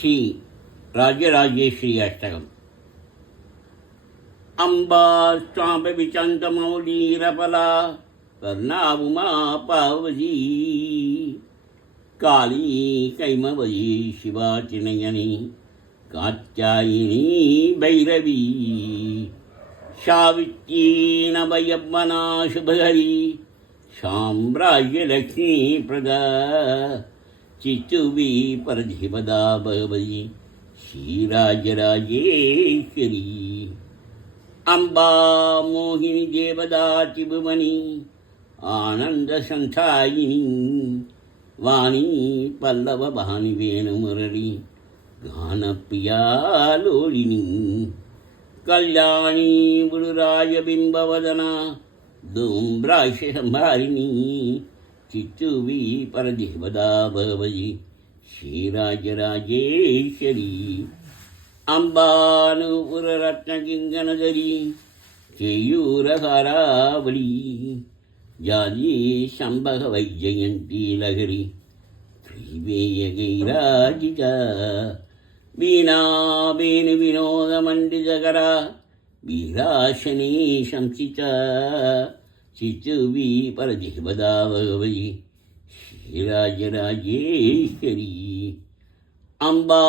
ஸ்ரீ ராஜராஜேஸ்வரி அஷ்டகம். அம்பா ஸ்வாமிச்சந்தமௌலீரபலா கர்ணாவுமா பார்வதி காளி கைமவதி சிவா சினயனி காத்யாயினி பைரவி சாவித்ரி நவயவனா சுபஹரி சாம்ராஜ்யலக்ஷ்மி பிரதா சித்துவி பரதிபதா பகவதி ஸ்ரீராஜராஜேஸ்வரி அம்பா மோகினி தேவதா திபுமணி ஆனந்த சந்தாயினி வாணி பல்லவ பாணி வேணு முரளி கானப்பியாலோலினி கல்யாணி குருராஜ பிம்பவதனா தூம்ராஷ சம்பாரிணி சித்துவி பரதிபதா பகவதி ஸ்ரீராஜராஜேஸ்வரி அம்பானுபுரரத்னகிங்கனதரி கேயூரகாராவளி ஜாதி சம்பக வைஜயந்தி லகரி த்ரிவேயகைராஜித வீணாவேணு வினோதமண்டிதகரா வீராசனே சம்சித சித்துவி பரதிபதா பகவதி ஸ்ரீராஜராஜேஸ்வரி அம்பா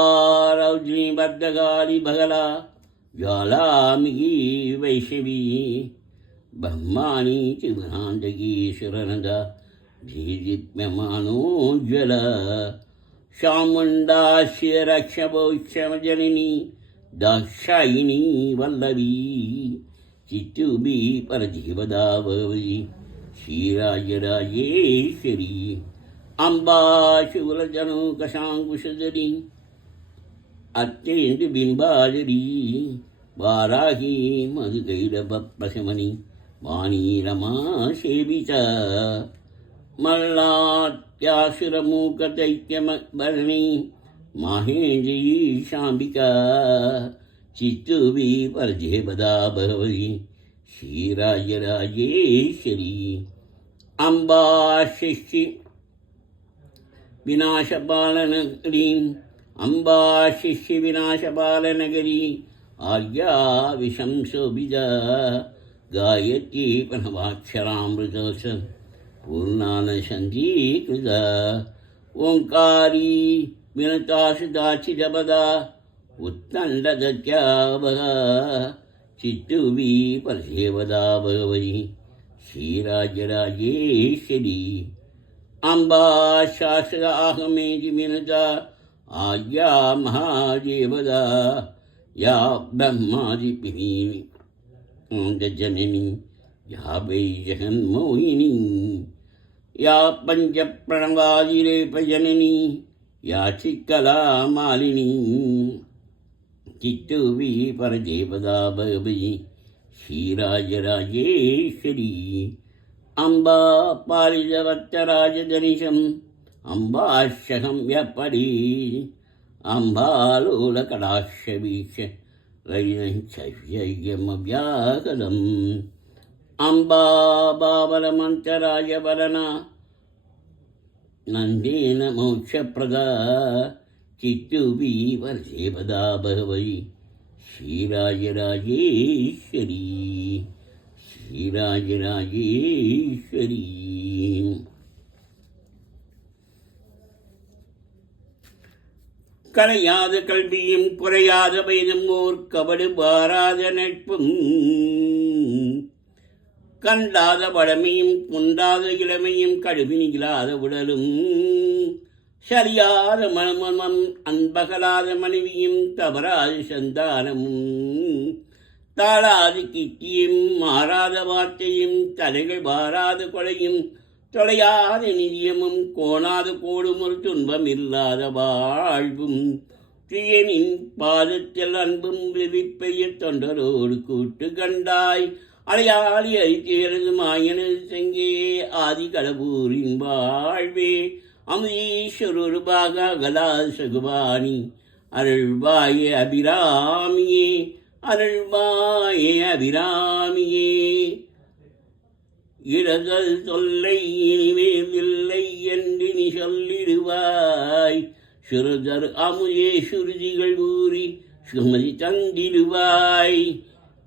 ரௌத்ரி பத்ரகாளி பகலா ஜாலாமிகி வைஷ்ணவி பிரம்மாணி திபுராந்தகீஸ்வரனதா தீதித்யமானோஜ்வல சாமுண்டாஸ்ய ரக்ஷபோட்சமஜனனி தாக்ஷாயினி வல்லவி சித்துபி பரதிபதா பகவதி ஸ்ரீராஜராஜேஸ்வரி அம்பா சுகுலஜனூகசாங்குஷதரி அத்தேந்து பிம்பாதரி வாராகி மதுகைரபப்ரசமணி வாணீரமா சேவித மல்லாத்யாசுரமூகதைத்யமபரணி மாஹேந்திரி சாம்பிகா சித்துவி பரதிபதா பகவதி ஸ்ரீராஜராஜேஸ்வரி அம்பா சிஷ்டி விநாசபாலநகரி அம்பா சிஷ்ய விநாசபாலநகரி ஆர்யா விஷம்சோபிதா காயத்ரி பிரணவாட்சராமிருதோச பூர்ணானசந்தீகிருதா ஓங்காரி வினதாசுதாச்சிதபதா உத்தண்டதத்யாவகா சித்துவி பரதேவதா பகவதி ஸ்ரீராஜராஜேஸ்வரி அம்பா சாஸ்திராகமேதி வினதா ஆயா மகாதேவதா யா பிரம்மாதிபினி ஜனனி யா வை ஜெகன்மோகினி யா பஞ்ச பிரணவாதிரேபஜனனி யா சிக்கலா மாலினி சித்துவி பரதேவதா பகவதி ஸ்ரீராஜராஜேஸ்வரி அம்பா பாரிஜவத்தராஜதனிஷம் அம்பாஷகம் யப்படி அம்பாலோலகடாட்சவீஷ வைரஞ்சவ்யமவ்யாகலம் அம்பா பாவலமந்தராஜவரணா நந்தேன மோட்சப்பிரதா சித்துவி பரதேவதா பகவதி ஸ்ரீராஜராஜேஸ்வரி ஸ்ரீராஜராஜேஸ்வரி கலையாத கல்வியும் குறையாத வயதும் ஓர் கபடு பாராத நட்பும் கண்டாத வளமையும் குண்டாத இளமையும் கடுபினிகளாத உடலும் சரியாத மனமம் அன்பகலாத மனைவியும் தவறாத சந்தானமும் தாளாது கிட்டியும் மாறாத வார்த்தையும் தலைகள் வாராத கொலையும் தொலையாத நிதியமும் கோணாத கோடும் ஒரு துன்பம் இல்லாத வாழ்வும் தீயனின் பாதத்தில் அன்பும் விவிப்பைய தொண்டரோடு கூட்டு கண்டாய் அலையாளி ஐத்தியரது மாயனது செங்கே ஆதி கடபூரின் வாழ்வே அமுதீஸ்வரொரு பாகா கலா சகுபாணி அருள்வாயே அபிராமியே அருள்வாயே அபிராமியே இடதல் தொல்லை இனிமேல் இல்லை என்று நீ சொல்லிடுவாய் சுரதர் அமுதே சுருதிகள் ஊறி சுமதி தந்திடுவாய்.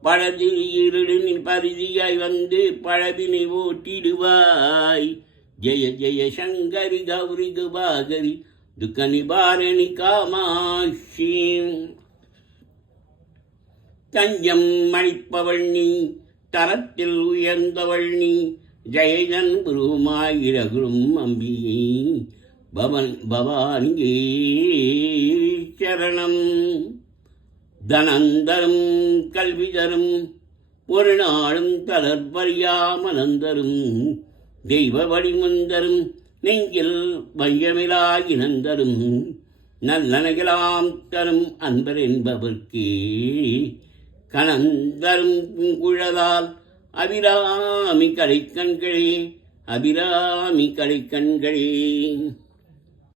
பழதில் இருளினில் பரிதியாய் வந்து பழவினை ஓட்டிடுவாய். ஜெய ஜெய சங்கரி கௌரி துபாகரி துக்க நிபாரணி காமாட்சி. தஞ்சம் அளிப்பவள் நீ, தரத்தில் உயர்ந்தவள் நீ, ஜெயஜன் குருமாயிரகுரும் அம்பிகை பவானியே சரணம். தனந்தரும் கல்வி தரும் ஒரு நாளும் தளர்வறியாமனந்தரும் தெய்வ வடிமந்தரும் நெஞ்சில் வையமிலாயினந்தரும் நல்லனகலாம் தரும் அன்பர் என்பவர்க்கே கணந்தரும் குழலால் அபிராமி கடைக்கண்களே, அபிராமி கடைக்கண்களே.